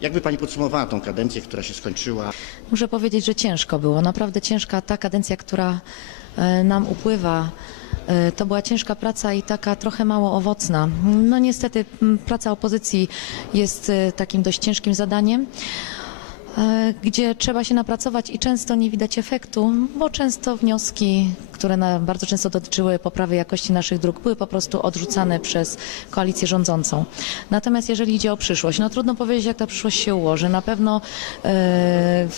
Jakby Pani podsumowała tą kadencję, która się skończyła? Muszę powiedzieć, że ciężko było. Naprawdę ciężka ta kadencja, która e, nam upływa. e, To była ciężka praca i taka trochę mało owocna. No niestety praca opozycji jest e, takim dość ciężkim zadaniem, gdzie trzeba się napracować i często nie widać efektu, bo często wnioski, które na, bardzo często dotyczyły poprawy jakości naszych dróg, były po prostu odrzucane przez koalicję rządzącą. Natomiast jeżeli idzie o przyszłość, no trudno powiedzieć, jak ta przyszłość się ułoży. Na pewno e,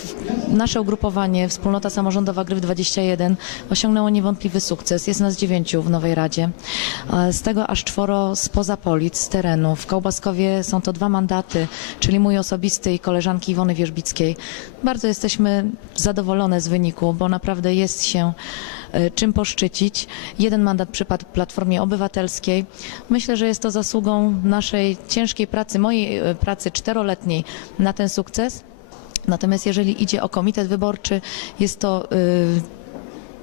nasze ugrupowanie, Wspólnota Samorządowa Gryf 21 osiągnęło niewątpliwy sukces. Jest nas dziewięciu w Nowej Radzie. E, Z tego aż czworo spoza Polic, z terenu. W Kołbaskowie są to dwa mandaty, czyli mój osobisty i koleżanki Iwony Wierzbickiej. Bardzo jesteśmy zadowolone z wyniku, bo naprawdę jest się czym poszczycić. Jeden mandat przypadł Platformie Obywatelskiej. Myślę, że jest to zasługą naszej ciężkiej pracy, mojej e, pracy czteroletniej na ten sukces. Natomiast jeżeli idzie o komitet wyborczy, jest to y,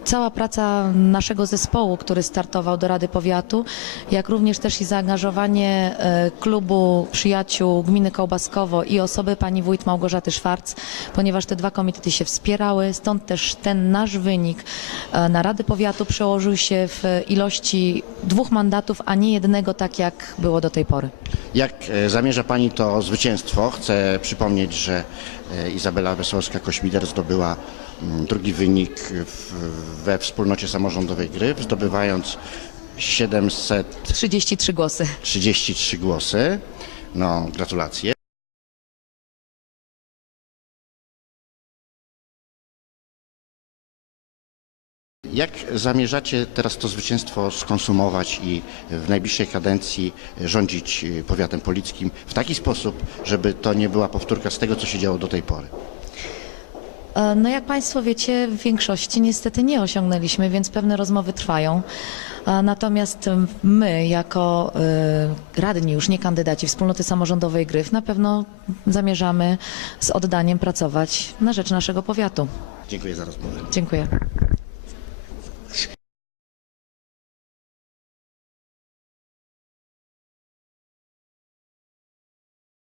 cała praca naszego zespołu, który startował do Rady Powiatu, jak również też i zaangażowanie e, klubu przyjaciół gminy Kołbaskowo i osoby pani wójt Małgorzaty Szwarc, ponieważ te dwa komitety się wspierały, stąd też ten nasz wynik e, na Rady Powiatu przełożył się w ilości dwóch mandatów, a nie jednego, tak jak było do tej pory. Jak e, zamierza Pani to zwycięstwo? Chcę przypomnieć, że e, Izabela Wesołowska-Kośmider zdobyła mm, drugi wynik we wspólnocie samorządowej Gryf, zdobywając 733 33 głosy. głosy. No, gratulacje. Jak zamierzacie teraz to zwycięstwo skonsumować i w najbliższej kadencji rządzić y, powiatem polickim w taki sposób, żeby to nie była powtórka z tego, co się działo do tej pory? E, No jak Państwo wiecie, w większości niestety nie osiągnęliśmy, więc pewne rozmowy trwają. E, Natomiast my, jako e, radni, już nie kandydaci wspólnoty samorządowej Gryf, na pewno zamierzamy z oddaniem pracować na rzecz naszego powiatu. Dziękuję za rozmowę. Dziękuję.